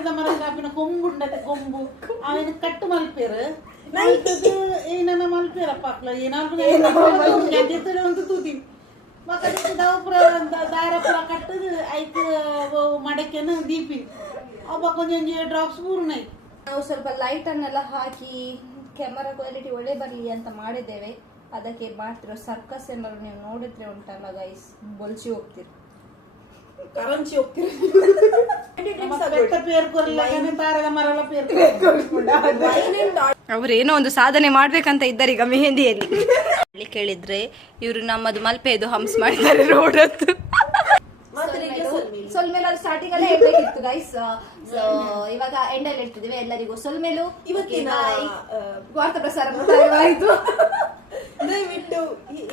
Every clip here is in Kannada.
ತಾರದ ಮರದ ಆಪಿನ ಕೊಂಬು ಉಂಡತೆ ಕೊಂಬು ಅವನ ಕಟ್ಟು ಮಲ್ಪೇರು ಏನನ್ನ ಮಲ್ಪೇರಪ್ಪ ಅಕ್ಲ ಏನಾದ್ರು ಒಂದು ತೂತಿ ಮಕ್ಕಳಿಗೆ ದಾವಪುರ ದಾರಪುರ ಕಟ್ಟದು ಆಯ್ತು ಮಡಕೆನ ದೀಪಿ ಅಬ್ಬ ಕೊಂಚ ಡ್ರಾಪ್ಸ್ ಪೂರ್ಣ ನಾವು ಸ್ವಲ್ಪ ಲೈಟ್ ಅನ್ನೆಲ್ಲ ಹಾಕಿ ಕ್ಯಾಮರಾ ಕ್ವಾಲಿಟಿ ಒಳ್ಳೆ ಬರಲಿ ಅಂತ ಮಾಡಿದ್ದೇವೆ. ಅದಕ್ಕೆ ಮಾಡ್ತಿರೋ ಸರ್ಕಸ್ ಏನಾದ್ರು ನೀವು ನೋಡಿದ್ರೆ ಉಂಟಲ್ಲ ಗೈಸ್, ಬೊಲ್ಸಿ ಹೋಗ್ತೀರಿ, ಕರಂಚಿ ಹೋಗ್ತೀರಿ. ಅವ್ರೇನೋ ಒಂದು ಸಾಧನೆ ಮಾಡ್ಬೇಕಂತ ಇದ್ದಾರೆ ಈಗ ಮೆಹಂದಿಯಲ್ಲಿ. ಕೇಳಿದ್ರೆ ಇವರು ನಮ್ಮದು ಮಲ್ಪೆದು ಹಂಸ್ ಮಾಡಿದ್ದಾರೆ ರೋಡ್ ಹತ್ತು. ಸೊಲ್ಮೇಲು ಸ್ಟಾರ್ಟಿಂಗ್ ಅಲ್ಲೇ ಹೇಳ್ಬೇಕಿತ್ತು ಗೈಸ್. ಇವಾಗ ಎಂಡ್ ಅಲ್ಲಿ ಇರ್ತಿದ್ದೇವೆ. ಎಲ್ಲರಿಗೂ ಸೊಲ್ಮೇಲು ಇವತ್ತಿನ ವಾರ್ತಾ ಪ್ರಸಾರ ಆಯ್ತು. ದಯವಿಟ್ಟು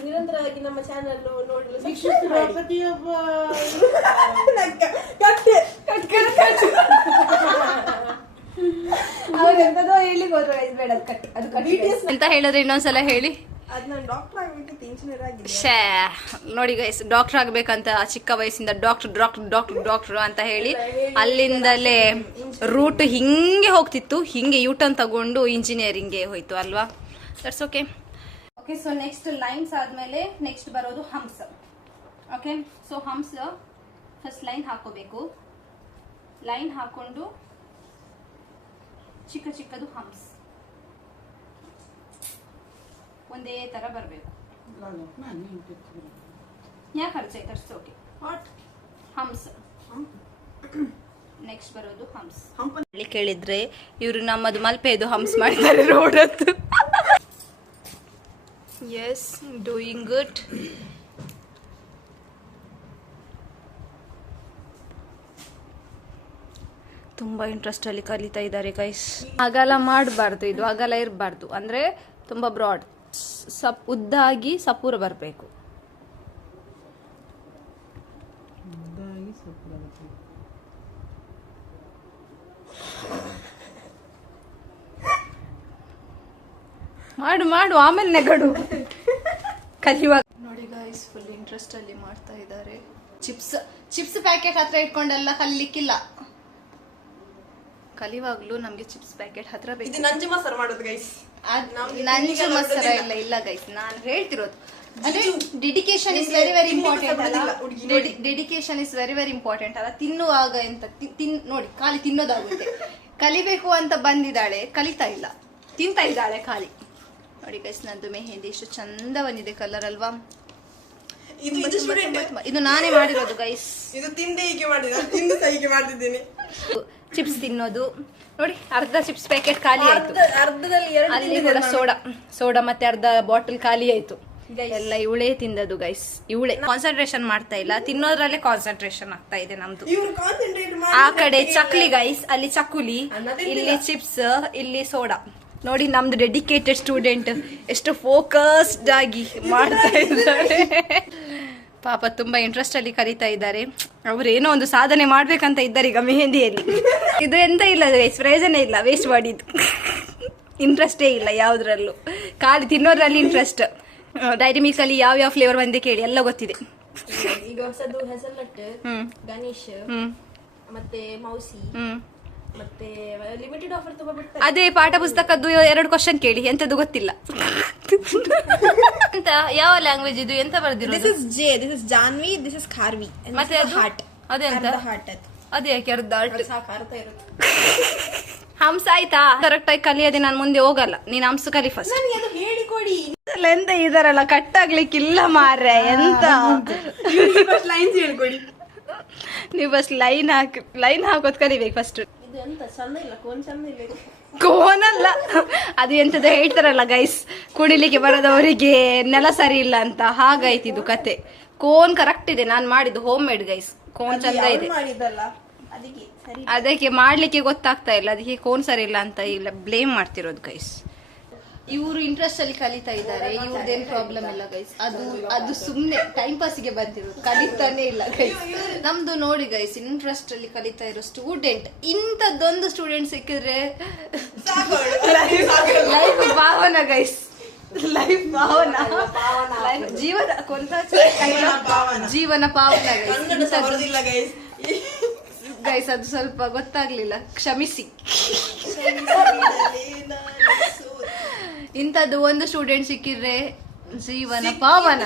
ನಿರಂತರವಾಗಿ ನಮ್ಮ ಚಾನಲ್ ನೋಡಲು ಪ್ರತಿಯೊಬ್ಬ ಅವ್ರೆಂತದೋ ಹೇಳಿ ಹೋದ್ರು ಗೈಸ್, ಬೇಡ ಅದು ಕಟ್ ಅಂತ ಹೇಳಿದ್ರೆ ಇನ್ನೊಂದ್ಸಲ ಹೇಳಿ. ನೋಡಿ ಗೈಸ್, ಡಾಕ್ಟರ್ ಆಗ್ಬೇಕಂತ ಚಿಕ್ಕ ವಯಸ್ಸಿಂದ ಡಾಕ್ಟರ್ ಅಂತ ಹೇಳಿ ಅಲ್ಲಿಂದಲೇ ರೂಟ್ ಹಿಂಗೆ ಹೋಗ್ತಿತ್ತು, ಹಿಂಗೆ ಯೂಟರ್ನ್ ತಗೊಂಡು ಇಂಜಿನಿಯರಿಂಗ್ಗೆ ಹೋಯ್ತು ಅಲ್ವಾ. That's okay. Okay, so next lines ಆದ್ಮೇಲೆ ನೆಕ್ಸ್ಟ್ ಬರೋದು Hans. Okay, so Hans first line ಹಾಕೋಬೇಕು. ಲೈನ್ ಹಾಕೊಂಡು ಚಿಕ್ಕ ಚಿಕ್ಕದು ಹಂಸ್ ಒಂದೇ ತರ ಬರಬೇಕು. ಯಾಕೆ ಖರ್ಚು ಆಯ್ತು? ಓಕೆ, ಹಂಸ್. ನೆಕ್ಸ್ಟ್ ಬರೋದು ಹಂಸ್. ಕೇಳಿದ್ರೆ ಇವರು ನಮ್ಮದು ಮಲ್ಪೆದು ಹಂಸ್ ಮಾಡಿದ್ದಾರೆ ರೋಡ್ ಹತ್ತು. Yes, doing good. ತುಂಬಾ ಇಂಟ್ರೆಸ್ಟ್ ಅಲ್ಲಿ ಕಲಿತಾ ಇದ್ದಾರೆ ಗೈಸ್. ಅಗಲ ಮಾಡಬಾರ್ದು, ಇದು ಅಗಲ ಇರಬಾರ್ದು, ಅಂದ್ರೆ ತುಂಬಾ ಬ್ರಾಡ್, ಉದ್ದಾಗಿ ಸಪೂರ ಬರಬೇಕು. ಮಾಡು ಮಾಡು, ಆಮೇಲೆ ನೆಗಡು ಕಲಿಯುವಾಗ. ನೋಡಿ ಗೈಸ್, ಫುಲ್ ಇಂಟ್ರೆಸ್ಟ್ ಅಲ್ಲಿ ಮಾಡ್ತಾ ಇದ್ದಾರೆ. ಚಿಪ್ಸ್ ಪ್ಯಾಕೆಟ್ ಹತ್ರ ಇಟ್ಕೊಂಡೆಲ್ಲ ಕಲಿಲಿಕ್ಕಿಲ್ಲ. ಕಲಿವಾಗ್ಲೂ ನಮ್ಗೆ ಚಿಪ್ಸ್ ಪ್ಯಾಕೆಟ್ ಹತ್ರ ಬೇಕು. ನಂಜು ಮಸಾಲ ಮಾಡೋದು ಗೈಸ್. ನಂಜು ಮಸಾಲ ಇಲ್ಲ ಗೈಸ್, ನಾನು ಹೇಳ್ತಿರೋದು ಅಂದ್ರೆ dedication is very very important ಅಲ್ಲ. Dedication is very very important ಅಲ್ಲ. ತಿನ್ನುವಾಗ ಎಂತ ನೋಡಿ, ಖಾಲಿ ತಿನ್ನೋದಾಗುತ್ತೆ. ಕಲಿಬೇಕು ಅಂತ ಬಂದಿದ್ದಾಳೆ, ಕಲಿತಾ ಇಲ್ಲ, ತಿಂತಾ ಇದ್ದಾಳೆ ಖಾಲಿ. ನೋಡಿ ಗೈಸ್, ನಂದು ಮೆಹಂದಿ ಎಷ್ಟು ಚಂದ ಬಂದಿದೆ ಕಲರ್ ಅಲ್ವಾ. ಇದು ನಾನೇ ಮಾಡಿರೋದು ಗೈಸ್. ಇದು ತಿಂದೆ ಹೀಗೆ ಮಾಡಿದ, ತಿಂದು ಹೀಗೆ ಮಾಡ್ತಿದ್ದೀನಿ. ಚಿಪ್ಸ್ ತಿನ್ನೋದು ನೋಡಿ, ಅರ್ಧ ಚಿಪ್ಸ್ ಪ್ಯಾಕೆಟ್ ಖಾಲಿ ಆಯ್ತು. ಅರ್ಧದಲ್ಲಿ ಅಲ್ಲಿ ಕೂಡ ಸೋಡಾ ಮತ್ತೆ ಅರ್ಧ ಬಾಟಲ್ ಖಾಲಿ ಆಯ್ತು. ಎಲ್ಲ ಇವಳೇ ತಿಂದದು ಗೈಸ್. ಇವಳೇ ಕಾನ್ಸಂಟ್ರೇಷನ್ ಮಾಡ್ತಾ ಇಲ್ಲ, ತಿನ್ನೋದ್ರಲ್ಲೇ ಕಾನ್ಸಂಟ್ರೇಷನ್ ಆಗ್ತಾ ಇದೆ ನಮ್ದು. ಆ ಕಡೆ ಚಕ್ಲಿ ಗೈಸ್, ಅಲ್ಲಿ ಚಕ್ಕುಲಿ, ಇಲ್ಲಿ ಚಿಪ್ಸ್, ಇಲ್ಲಿ ಸೋಡಾ. ನೋಡಿ ನಮ್ದು ಡೆಡಿಕೇಟೆಡ್ ಸ್ಟೂಡೆಂಟ್ ಎಷ್ಟು ಫೋಕಸ್ಡ್ ಆಗಿ ಮಾಡ್ತಾ ಇದ್ದಾರೆ. ಪಾಪ ತುಂಬಾ ಇಂಟ್ರೆಸ್ಟ್ ಅಲ್ಲಿ ಕಲಿತಾ ಇದ್ದಾರೆ. ಅವ್ರೇನೋ ಒಂದು ಸಾಧನೆ ಮಾಡ್ಬೇಕಂತ ಇದ್ದಾರೆ ಈಗ ಮೆಹಂದಿಯಲ್ಲಿ. ಇದು ಎಂತ ಇಲ್ಲ ಗೈಸ್, ಪ್ರಯೋಜನ ಇಲ್ಲ, ವೇಸ್ಟ್ ಮಾಡಿದ್ದು. ಇಂಟ್ರೆಸ್ಟೇ ಇಲ್ಲ ಯಾವ್ದ್ರಲ್ಲೂ, ಖಾಲಿ ತಿನ್ನೋದ್ರಲ್ಲಿ ಇಂಟ್ರೆಸ್ಟ್. ಡೈರಿ ಮಿಲ್ಕ್ ಅಲ್ಲಿ ಯಾವ ಫ್ಲೇವರ್ ಬಂದೆ ಕೇಳಿ, ಎಲ್ಲ ಗೊತ್ತಿದೆ. ಈಗ ಹೊಸದು ಹೆಸಲ್ನಟ್, ಗಣೇಶ್, ಮತ್ತೆ ಮೌಸಿ, ಮತ್ತೆ ಲಿಮಿಟೆಡ್ ಆಫರ್ ತಗೋಬಿಡ್ತಾರೆ. ಅದೇ ಪಾಠ ಪುಸ್ತಕದ್ದು 2 ಕ್ವಶನ್ ಕೇಳಿ, ಎಂತದ್ದು ಗೊತ್ತಿಲ್ಲ. ಅಂತ ಯಾವ ಲ್ಯಾಂಗ್ವೇಜ್ ಇದು, ಎಂತ ಬರ್ದಿರೋದು? This is J, this is Janvi, this is Kharvi. ಮತ್ತೆ ಅದು ಹಾರ್ಟ್, ಅದೆಂತ ಹಾರ್ಟ್ ಅದೇ ಯಾಕೆ ಅರ್ಧ ಸಾಕಾರ್ತ ಇರುತ್ತೆ. ಹಂಸ ಆಯ್ತಾ? ಕರೆಕ್ಟ್ ಆಗಿ ಕಲಿಯದೆ ನಾನು ಮುಂದೆ ಹೋಗಲ್ಲ. ನೀನ್ ಹಂಸ ಕಲಿ ಫಸ್ಟ್. ಅದು ಹೇಳಿಕೊಡಿ. ಎಂತ ಇದಾರಲ್ಲ, ಕಟ್ ಆಗ್ಲಿಕ್ಕಿಲ್ಲ ಮಾರ್ರೆ. ಎಂತ ಲೈನ್ಸ್ ಹೇಳ್ಕೊಡಿ. ನೀವು ಬಸ್ ಲೈನ್ ಹಾಕೋದ್ ಕಲಿಬೇಕು ಫಸ್ಟ್. ಇದು ಎಂತ ಚಂದ ಇಲ್ಲ, ಕೋನ್ ಚಂದ ಇಲ್ಲ. ಕೋನಲ್ಲ, ಅದು ಎಂತದ ಹೇಳ್ತಾರಲ್ಲ ಗೈಸ್, ಕುಡಿಲಿಕ್ಕೆ ಬರೋದವರಿಗೆ ನೆಲ ಸರಿ ಇಲ್ಲ ಅಂತ. ಹಾಗಾಯ್ತು ಇದು ಕತೆ. ಕೋನ್ ಕರೆಕ್ಟ್ ಇದೆ, ನಾನು ಮಾಡಿದ್ದು ಹೋಮ್ ಮೇಡ್ ಗೈಸ್. ಕೋನ್ ಚಂದ ಇದೆ, ಅದಕ್ಕೆ ಮಾಡ್ಲಿಕ್ಕೆ ಗೊತ್ತಾಗ್ತಾ ಇಲ್ಲ, ಅದಕ್ಕೆ ಕೋನ್ ಸರಿ ಇಲ್ಲ ಅಂತ ಇಲ್ಲ ಬ್ಲೇಮ್ ಮಾಡ್ತಿರೋದು ಗೈಸ್. ಇವರು ಇಂಟ್ರೆಸ್ಟ್ ಅಲ್ಲಿ ಕಲಿತಾ ಇದ್ದಾರೆ, ಇವ್ರದ್ದೇನ್ ಪ್ರಾಬ್ಲಮ್ ಇಲ್ಲ ಗೈಸ್. ಅದು ಸುಮ್ನೆ ಟೈಮ್ ಪಾಸ್ಗೆ ಬಂದಿರೋದು, ಕಲಿತಾನೆ ಇಲ್ಲ ಗೈಸ್. ನಮ್ದು ನೋಡಿ ಗೈಸ್, ಇಂಟ್ರೆಸ್ಟ್ ಅಲ್ಲಿ ಕಲಿತಾ ಇರೋ ಸ್ಟೂಡೆಂಟ್. ಇಂಥದ್ದೊಂದು ಸ್ಟೂಡೆಂಟ್ ಸಿಕ್ಕಿದ್ರೆ ಲೈಫ್ ಭಾವನ ಗೈಸ್, ಲೈಫ್ ಭಾವನ, ಜೀವನ ಜೀವನ ಪಾವನ ಗೈಸ್. ಗೈಸ್ ಅದು ಸ್ವಲ್ಪ ಗೊತ್ತಾಗ್ಲಿಲ್ಲ, ಕ್ಷಮಿಸಿ. ಇಂಥದ್ದು ಒಂದು ಸ್ಟೂಡೆಂಟ್ ಸಿಕ್ಕಿದ್ರೆ ಜೀವನ ಪಾವನ.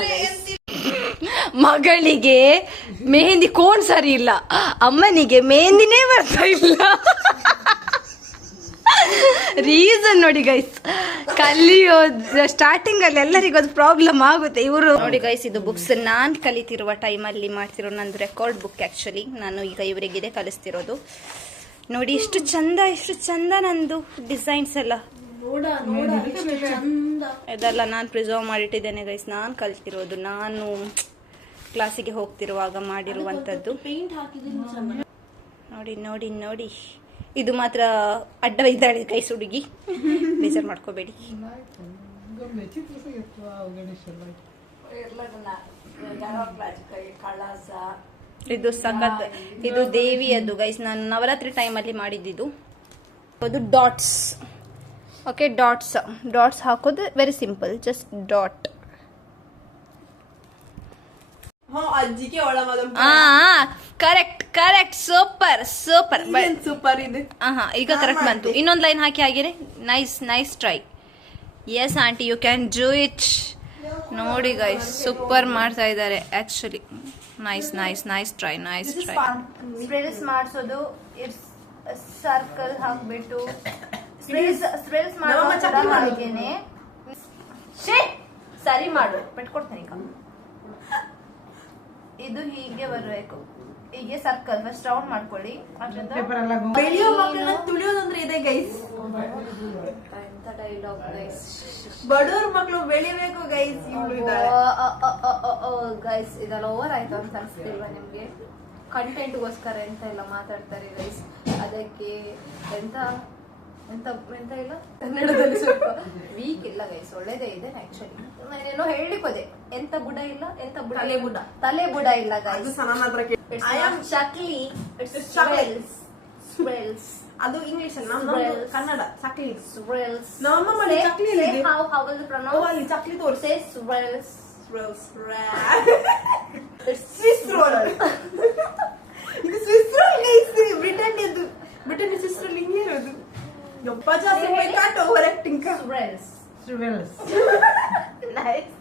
ಮಗಳಿಗೆ ಮೆಹಂದಿ ಕೋನ್ ಸರಿ ಇಲ್ಲ, ಅಮ್ಮನಿಗೆ ಮೆಹಂದಿನೇ ಬರ್ತಾ ಇಲ್ಲ. ರೀಸನ್ ನೋಡಿ ಗೈಸ್, ಕಲಿಯೋದು ಸ್ಟಾರ್ಟಿಂಗ್ ಅಲ್ಲಿ ಎಲ್ಲರಿಗೂ ಅದು ಪ್ರಾಬ್ಲಮ್ ಆಗುತ್ತೆ. ಇವರು ನೋಡಿ ಗೈಸ್, ಇದು ಬುಕ್ಸ್ ನಾನ್ ಕಲಿತಿರುವ ಟೈಮಲ್ಲಿ ಮಾಡ್ತಿರೋ ನಂದು ರೆಕಾರ್ಡ್ ಬುಕ್. ಆಕ್ಚುಲಿ ನಾನು ಈಗ ಇವರಿಗಿದೆ ಕಲಿಸ್ತಿರೋದು. ನೋಡಿ ಎಷ್ಟು ಚಂದ ನಂದು ಡಿಸೈನ್ಸ್ ಎಲ್ಲ. ಇದೆಲ್ಲ ನಾನು ಪ್ರಿಸರ್ವ್ ಮಾಡಿಟ್ಟಿದ್ದೇನೆ ಗೈಸ್. ನಾನು ಕಲಿತಿರೋದು, ನಾನು ಕ್ಲಾಸಿಗೆ ಹೋಗ್ತಿರುವಾಗ ಮಾಡಿರುವಂತದ್ದು. ನೋಡಿ ನೋಡಿ ನೋಡಿ, ಇದು ಮಾತ್ರ ಅಡ್ಡ ಇದ್ದಾಳೆ ಗೈಸ್ ಹುಡುಗಿ, ಬೇಜಾರು ಮಾಡ್ಕೋಬೇಡಿ. ಇದು ಸಖತ್, ಇದು ದೇವಿಯದ್ದು ಗೈಸ್. ನಾನು ನವರಾತ್ರಿ ಟೈಮಲ್ಲಿ ಮಾಡಿದ್ದು. ಅದು ಡಾಟ್ಸ್. ಓಕೆ, ಡಾಟ್ಸ್ ಹಾಕೋದು very simple, just dot. Correct super ಇದೆ. ಈಗ ಕರೆಕ್ಟ್ ಬಂತು. ಇನ್ನೊಂದು ಲೈನ್ ಹಾಕಿ ಹಾಗೇನೆ. Nice try. Yes aunty, you can do it. ನೋಡಿ ಗೈಸ್, ಸೂಪರ್ ಮಾಡ್ತಾ ಇದ್ದಾರೆ ಆಕ್ಚುಲಿ. Nice try. ಸ್ಪ್ರೆಲ್ಸ್ ಮಾಡಿಸೋದು, ಸರ್ಕಲ್ ಹಾಕ್ಬಿಟ್ಟು ಸ್ಪ್ರೆಲ್ಸ್ ಹಾಗೇನೆ. ಸರಿ ಮಾಡು, ಬಿಟ್ಕೊಡ್ತೇನೆ ಈಗ. ಇದು ಹೀಗೆ ಬರಬೇಕು, ಹೀಗೆ ಸರ್ಕಲ್ ಫಸ್ಟ್ ರೌಂಡ್ ಮಾಡ್ಕೊಳ್ಳಿ. ಬೆಳೆಯೋ ಮಕ್ಕಳನ್ನ ತುಳಿಯೋದಂದ್ರೆ ಇದೆ ಗೈಸ್. ಎಂತ ಡೈಲಾಗ್ ಗೈಸ್. ಬಡವ್ರ ಮಕ್ಕಳು ಬೆಳಿಬೇಕು ಗೈಸ್. ಗೈಸ್ ಇದೆಲ್ಲ ಓವರ್ ಆಯ್ತು ಅಂತ ಅನ್ಸ್ತಿಲ್ವಾ ನಿಮ್ಗೆ? ಕಂಟೆಂಟ್ಗೋಸ್ಕರ ಎಂತ ಎಲ್ಲ ಮಾತಾಡ್ತಾರೆ ಗೈಸ್. ಅದಕ್ಕೆ ಎಂತ ಇಲ್ಲ, ಕನ್ನಡದಲ್ಲಿ ಸ್ವಲ್ಪ ವೀಕ್ ಇಲ್ಲ ಗೈಸ್, ಒಳ್ಳೇದೇ ಇದೆ ಆಕ್ಚುಲಿ. ನಾನೇನೋ ಹೇಳಿಕೋದೆ, ಎಂತ ಬುಡ ಇಲ್ಲ, ತಲೆ ಬುಡ ಇಲ್ಲ ಗೈಸ್. ಚಕ್ಲಿ, ಸ್ಪ್ರೆಲ್ಸ್. ಅದು ಇಂಗ್ಲಿಷ್ ಅಲ್ಲಿ, Kannada chakli. ಸ್ಪ್ರೆಲ್ಸ್. How will you pronounce? ಅಲ್ಲಿ ಚಕ್ಲಿ ತೋರಿಸಿ. ಸ್ಪ್ರೆಲ್ಸ್. Swiss roll. ಇದು Swiss roll guys. Britain Swiss roll ಹಿಂಗೆ ಇರೋದು. 50 ರೂಪಾಯಿ ಕಾಟ್ ಓವರ್ ಆಕ್ಟಿಂಗ್ ಕಾ. ಸ್ಪ್ರೆಲ್ಸ್. ನೈಸ್.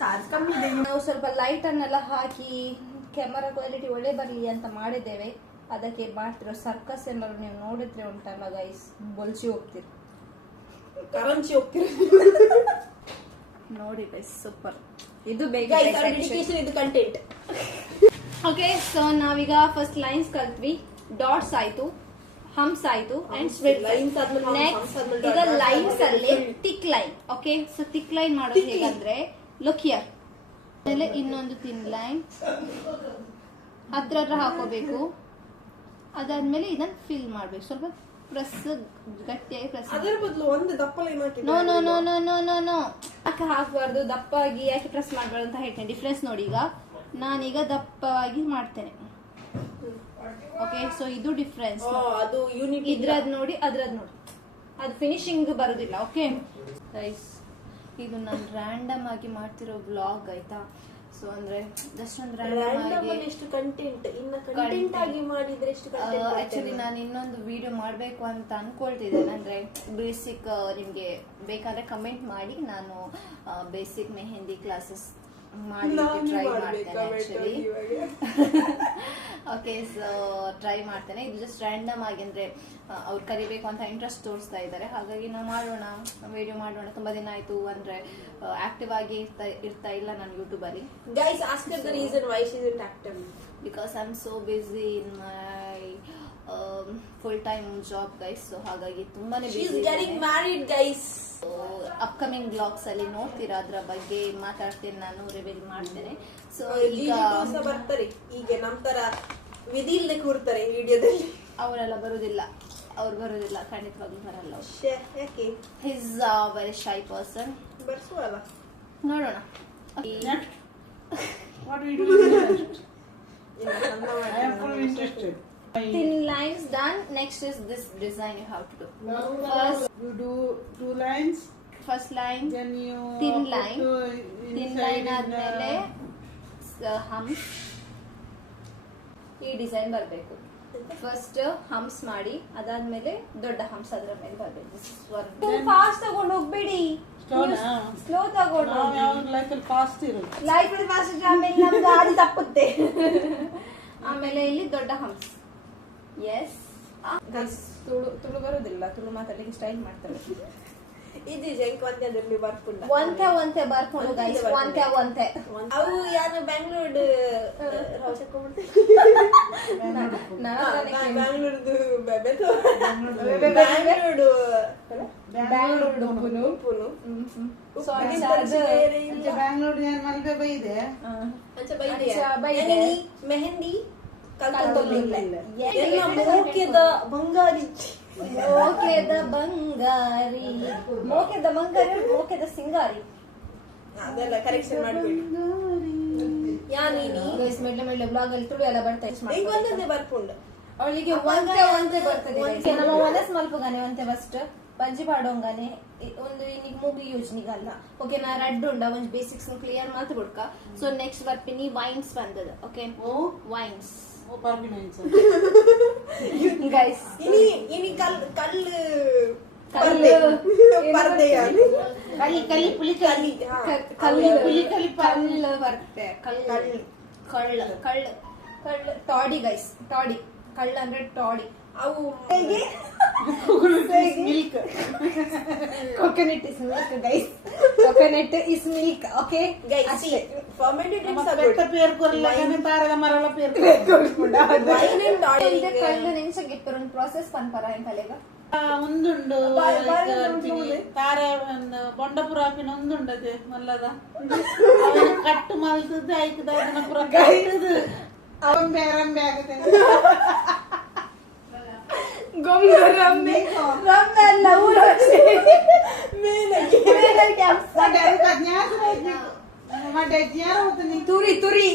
ಚಾರ್ಜ್ ಕಮ್ಮಿ ಇದೆ. ನಾವು ಸ್ವಲ್ಪ ಲೈಟ್ ಅನ್ನೆಲ್ಲ ಹಾಕಿ ಕ್ಯಾಮರಾ ಕ್ವಾಲಿಟಿ ಒಳ್ಳೆ ಬರಲಿ ಅಂತ ಮಾಡಿದ್ದೇವೆ. ಅದಕ್ಕೆ ಮಾಡ್ತಿರೋ ಸರ್ಕಸ್ ಏನಾದ್ರು ನೀವು ನೋಡಿದ್ರೆ ಉಂಟಲ್ಲ ಗೈಸ್, ಬೊಲ್ಸಿ ಹೋಗ್ತೀರಿ, ಕರಂಚಿ ಹೋಗ್ತೀರಿ. ನೋಡಿ ಗೈಸ್, ಸೂಪರ್. ಇದು ಬೇಗ ಇದು ಕಂಟೆಂಟ್. ಓಕೆ, ಸೊ ನಾವೀಗ ಫಸ್ಟ್ ಲೈನ್ಸ್ ಕಲ್ತ್ವಿ, ಡಾಟ್ಸ್ ಆಯ್ತು, ಹಂಪ್ಸ್ ಆಯ್ತು, ಅಂಡ್ ಲೈನ್ಸ್ ಆದ್ಮೇಲೆ ನೆಕ್ಸ್ಟ್ ಈಗ ಲೈನ್ಸ್ ಅಲ್ಲಿ thick line. Okay, so thick line ಮಾಡೋದು ಹೇಗಂದ್ರೆ, ಲುಕ್ ಹಿಯರ್. ಆಮೇಲೆ ಇನ್ನೊಂದು ಥಿನ್ ಲೈನ್ ಹತ್ರ ಹಾಕೋಬೇಕು. ಅದಾದ್ಮೇಲೆ ಇದನ್ನ ಫಿಲ್ ಮಾಡ್ಬೇಕು. ಸ್ವಲ್ಪ ಪ್ರೆಸ್, ಗಟ್ಟಿಯಾಗಿ ಪ್ರೆಸ್. ಅದರ ಬದಲು ಒಂದು ದಪ್ಪ ಲೈನ್ ಹಾಕಿ. ನೋ ಯಾಕೆ ಹಾಕಬಾರ್ದು, ದಪ್ಪವಾಗಿ ಯಾಕೆ ಪ್ರೆಸ್ ಮಾಡಬಾರ್ದು ಅಂತ ಹೇಳ್ತೇನೆ. ಡಿಫ್ರೆನ್ಸ್ ನೋಡಿ. ಈಗ ನಾನೀಗ ದಪ್ಪವಾಗಿ ಮಾಡ್ತೇನೆ. ಓಕೆ, ಸೊ ಇದು ಡಿಫ್ರೆನ್ಸ್. ಅದು ಯೂನಿಟ್. ಇದ್ರದ್ ನೋಡಿ, ಅದ್ರದ್ ನೋಡಿ, ಅದು ಫಿನಿಶಿಂಗ್ ಬರುದಿಲ್ಲ. ಓಕೆ ಗೈಸ್, ಇದು ನಾನು ರ್ಯಾಂಡಮ್ ಆಗಿ ಮಾಡ್ತಿರೋ ಬ್ಲಾಗ್ ಆಯ್ತಾ. ಸೊ ಅಂದ್ರೆ ಜಸ್ಟ್ ಒಂದು ರ್ಯಾಂಡಮ್ ಆಗಿ ಎಷ್ಟು ಕಂಟೆಂಟ್, ಇನ್ನ ಕಂಟೆಂಟ್ ಆಗಿ ಮಾಡಿದ್ರೆ ಎಷ್ಟು ಕಂಟೆಂಟ್. ಆಕ್ಚುಲಿ ನಾನು ಇನ್ನೊಂದು ವಿಡಿಯೋ ಮಾಡ್ಬೇಕು ಅಂತ ಅನ್ಕೊಳ್ತಿದ್ದೇನೆ. ಅಂದ್ರೆ ಬೇಸಿಕ್, ನಿಮ್ಗೆ ಬೇಕಾದ್ರೆ ಕಮೆಂಟ್ ಮಾಡಿ, ನಾನು ಬೇಸಿಕ್ ಮೆಹಂದಿ ಕ್ಲಾಸಸ್ ಮಾಡಿ ಟ್ರೈ ಮಾಡ್ತೇನೆ ಆಕ್ಚುಲಿ. ಓಕೆ, ಸೊ ಟ್ರೈ ಮಾಡ್ತೇನೆ. ಇದು ಜಸ್ಟ್ ರ್ಯಾಂಡಮ್ ಆಗಿ, ಅಂದ್ರೆ ಅವ್ರು ಕಲಿಬೇಕು ಅಂತ ಇಂಟ್ರೆಸ್ಟ್ ತೋರಿಸ್ತಾ ಇದ್ದಾರೆ, ಹಾಗಾಗಿ ನಾವು ಮಾಡೋಣ, ವಿಡಿಯೋ ಮಾಡೋಣ. ತುಂಬಾ ದಿನ ಆಯ್ತು, ಅಂದ್ರೆ ಆಕ್ಟಿವ್ ಆಗಿ ಇರ್ತಾ ಇಲ್ಲ ನಾನು ಯೂಟ್ಯೂಬ್ ಅಲ್ಲಿ. Guys, ask her the reason why she isn't active. Because I am so busy in my full time job guys. So ಹಾಗಾಗಿ ತುಂಬಾನೇ ಮ್ಯಾರಿಡ್ ಗೈಸ್. ಅಪ್ಕಮಿಂಗ್ ಬ್ಲಾಗ್ಸ್ ಅಲ್ಲಿ ನೋಡ್ತೀರಾ, ಅದ್ರ ಬಗ್ಗೆ ಮಾತಾಡ್ತೇನೆ, ನಾನು ರಿವೀಲ್ ಮಾಡ್ತೇನೆ. ಸೊ ಈಗ ಬರ್ತಾರೆ, ಈಗ ನಂತರ ವಿಧಿ ಇಲ್ಲದೆ ಕೂರ್ತಾರೆ ವಿಡಿಯೋದಲ್ಲಿ. ಅವರೆಲ್ಲ ಬರುದಿಲ್ಲ, ಖಂಡಿತವಾಗ್ಲೂ ಬರಲ್ಲ. ಯಾಕೆ? He's very shy person. ಬರ್ಸುವಲ್ಲ, ನೋಡೋಣ. What we do next? I am fully interested. Thin lines done. Next is this design you have to do. First you do 2 lines. First line, Then you thin put line. Thin line ಆದ್ಮೇಲೆ humps. ಈ ಡಿಸೈನ್ ಬರ್ಬೇಕು. ಫಸ್ಟ್ ಹಂಪ್ಸ್ ಮಾಡಿ ಅದಾದ್ಮೇಲೆ ದೊಡ್ಡ ಹಂಪ್ಸ್ ಅದ್ರ ಮೇಲೆ ಬರ್ಬೇಕು. ಫಾಸ್ಟ್ ತಗೊಂಡು ಹೋಗ್ಬೇಡಿ, ಸ್ಲೋ ತಗೊಂಡು ಫಾಸ್ಟ್ ಇರುತ್ತೆ. ಲೈಫ್ ಫಾಸ್ಟ್ ಆಮೇಲೆ ನಮ್ ಗಾಡಿ ತಪ್ಪುತ್ತೆ. ಆಮೇಲೆ ಇಲ್ಲಿ ದೊಡ್ಡ ಹಂಪ್ಸ್. ಎಸ್ ತುಳು ಬರೋದಿಲ್ಲ, ತುಳು ಮಾತಾಡ್ಲಿಕ್ಕೆ ಸ್ಟೈಲ್ ಮಾಡ್ತಾರೆ. ಇದು ಜಂಕ್ ಒಂದೇ ಬರ್ಕೊಂಡು ಒಂತೆ ಬರ್ಕೊಂಡು ಗೈಸ್, ಒಂತೆ ಅವು ಯಾರು ಬ್ಯಾಂಗ್ಳೂರ್ದು ಬ್ಯಾಂಗ್ಳೂರ್ದು ಬ್ಯಾಂಗ್ಳೂರ್ ಮಲ್ಪೆ ಬೈದೆ ಮೆಹಂದಿ ಮೋಕೆದ ಬಂಗಾರಿ ಮೋಕೆದ ಸಿಂಗಾರಿ ಅದೆಲ್ಲ ಕರೆಕ್ಷನ್ ಮಾಡ್ಬಿಡಿ. ಮೆಡ್ಲೆ ಮೆಡ್ಲೆ ಬ್ಲಾಗ್ ಅಲ್ಲಿ ತುಳು ಎಲ್ಲ ಬರ್ತಾ ಈಗ ಒಂದೊಂದೇ ಬರ್ಕೊಂಡು ಅವಳಿಗೆ ಒಂತೆ ಬರ್ತದೆ. ನಮ್ಮ ಒನಸ್ ಮಲ್ಪುಗಾನೆ ಒಂತೆ ಫಸ್ಟ್ ಪಂಜಿ ಪಾಡೋಂಗಾನೆ ಒಂದು ಇನ್ನಿಗೆ ಮೂಗಿ ಯೋಜನೆಗಲ್ಲ. ಓಕೆ ನಾ ರೆಡ್ ಉಂಡ ಒಂದು ಬೇಸಿಕ್ಸ್ ಕ್ಲಿಯರ್ ಮಾತು ಕೊಡ್ಕ. ಸೊ ನೆಕ್ಸ್ಟ್ ಬರ್ಪಿನಿ ವೈನ್ಸ್ ಬಂದದ. ಓಕೆ ವೈನ್ಸ್ ಗೈಸ್ ಇನಿ ಕಲ್ಲು ಕಲ್ಲು ಬರುತ್ತೆ. ಕಳ್ಳು ಟಾಡಿ ಗೈಸ್, ಟಾಡಿ ಕಳ್ಳು ಅಂದ್ರೆ ಟಾಡಿ. ಅವು coconut is milk guys, coconut is milk. Okay guys, fermented drinks are పెద్ద good. పేరు కొరలాగానే తారద మరల పేరు Wine and toddy ಕಳ್ಳು ನೆನ್ಸಕ್ಕೆ ಇಪ್ಪರೊಂದು ಪ್ರಾಸೆಸ್ ಪನ್ಪರ ಎಂತಲೆಗ ಒಂದುಂಡು ತಾರ ಬೊಂಡಪುರ ಆಪಿನ ಒಂದುಂಡದೆ ಮಲ್ಲದ ಕಟ್ಟು ಮಲ್ತದ್ದು ಆಯ್ತದ ಅದನ್ನ ಪುರ ಕಟ್ಟದು ಅವಂಬೆ ರಂಬೆ ಆಗುತ್ತೆ. ತುರಿ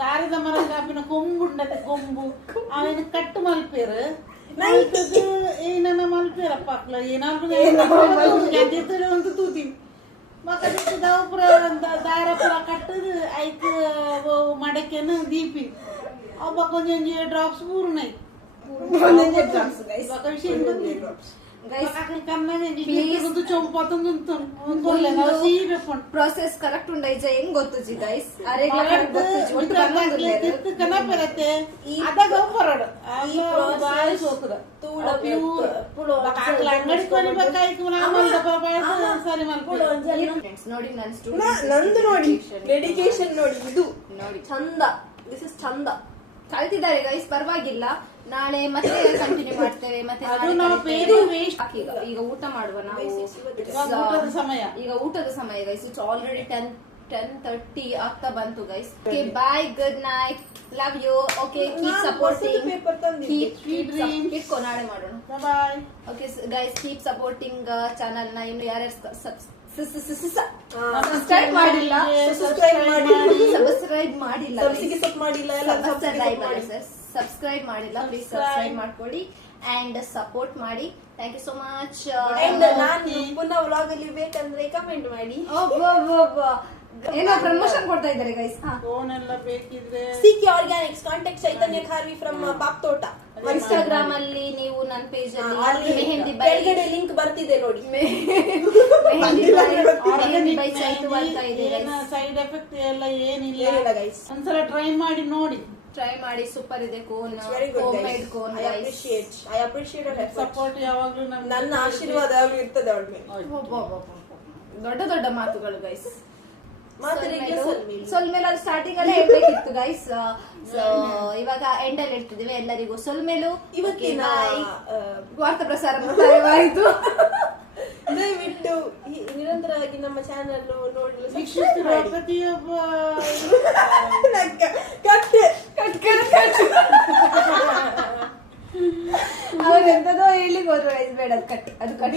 ತಾರದ ಮರ ಕಾಪಿನ ಕೊಂಬು ಉಂಡದೆ ಕೊಂಬು ಅವನ ಕಟ್ಟು ಮಲ್ಪೇರು ಏನನ್ನ ಮಲ್ಪೇರಪ್ಪ ಅಕ್ಲ ಏನಾದ್ರು ಒಂದು ತೂತಿ ಮಕ್ಕಳು ಪುರ ದಾರ ಪುರ ಕಟ್ಟದು ಐಕ್ ಮಡಕೆನ ದೀಪಿ ಅಬ್ಬ ಕೊಂಚ ಡ್ರಾಪ್ಸ್ ಪೂರ್ಣ ಪ್ರಾಸೆಸ್ ಕರೆಕ್ಟ್ ಉಂಡೈಜ ಹೆಂಗ್ ಗೊತ್ತುಜಿ ಗೈಸ್ ನೋಡಿ ನಂದು ನೋಡಿ ಡೆಡಿಕೇಶನ್ ನೋಡಿ. ಇದು ನೋಡಿ ಚಂದ, ದಿಸ್ ಇಸ್ ಚಂದ ಕಲ್ತಿದ್ದಾರೆ ಗೈಸ್, ಪರವಾಗಿಲ್ಲ. ನಾಳೆ ಮತ್ತೆ ಕಂಟಿನ್ಯೂ ಮಾಡ್ತೇವೆ. ಮತ್ತೆ ಈಗ ಊಟ ಮಾಡುವ ನಾವು. ಈಗ ಊಟದ ಸಮಯ ಗೈಸ್. ಇಟ್ಸ್ ಆಲ್ರೆಡಿ 10:30 ಆಗ್ತಾ ಬಂತು guys. Okay bye, good night, love you. Okay keep supporting, ಇಟ್ಕೋ ನಾಳೆ ಮಾಡೋಣ. Okay guys, keep supporting channel ನ. ಇನ್ನು ಯಾರ್ಯಾರು ಸಬ್ಸ್ಕ್ರೈಬ್ ಮಾಡಿಲ್ಲ, ಸಬ್ಸ್ಕ್ರೈಬ್ ಮಾಡಿಲ್ಲ ಪ್ಲೀಸ್ ಸಬ್ಸ್ಕ್ರೈಬ್ ಮಾಡ್ಕೊಳ್ಳಿ ಅಂಡ್ ಸಪೋರ್ಟ್ ಮಾಡಿ. Thank you so much. ಪುನಃ ವ್ಲಾಗ್ ಅಲ್ಲಿ ಬೇಕಂದ್ರೆ ಕಮೆಂಟ್ ಮಾಡಿ. ಏನೋ ಪ್ರಮೋಷನ್ ಕೊಡ್ತಾ ಇದ್ದಾರೆ ಗೈಸ್. ಫೋನ್ ಎಲ್ಲ ಬೇಕಿದ್ರೆ Siki organics, contact Chaitanya Kharvi from Paptota. Instagram ಅಲ್ಲಿ ನೀವು ನನ್ನ ಪೇಜ್ ಅಲ್ಲಿ ಮೆಹಂದಿ ಬೈ ಕೆಳಗಡೆ ಲಿಂಕ್ ಬರ್ತಿದೆ ನೋಡಿ. ಮೆಹಂದಿ ಬೈ ಚೈತು ಅಂತ ಇದೆ. ಸೈಡ್ ಎಫೆಕ್ಟ್ ಎಲ್ಲ ಏನಿಲ್ಲ ಗೈಸ್, ಒಂದ್ಸಲ ಟ್ರೈ ಮಾಡಿ ನೋಡಿ. ಟ್ರೈ ಮಾಡಿ, ಸೂಪರ್ ಇದೆ. Cone made cone. I appreciate your support ಯಾವಾಗ್ಲೂ ನನ್ನ ಆಶೀರ್ವಾದ ಯಾವಾಗ್ಲೂ ಇರ್ತದೆ ಅವಳ ಮೇಲೆ. ದೊಡ್ಡ ದೊಡ್ಡ ಮಾತುಗಳು ಗೈಸ್. ಸೊಲ್ಮೇಲು ಅದು ಸ್ಟಾರ್ಟಿಂಗ್ ಅಲ್ಲೇ ಹೇಳ್ಬೇಕಿತ್ತು ಗೈಸ್. ಇವಾಗ ಎಂಡ್ ಅಲ್ಲಿ ಇರ್ತಿದ್ದೇವೆ. ಎಲ್ಲರಿಗೂ ಸೊಲ್ಮೇಲು ಇವತ್ತಿನ ವಾರ್ತಾ ಪ್ರಸಾರ ಮುಕ್ತಾಯವಾಯಿತು. ದಯವಿಟ್ಟು ನಿರಂತರವಾಗಿ ನಮ್ಮ ಚಾನೆಲ್ ನೋಡಲು ಪ್ರತಿಯೊಬ್ಬ ಅವ್ರೆಂತದೋ ಹೇಳಿಗೆ ಹೋದ್ರು ಬೇಡ, ಅದು ಕಟ್.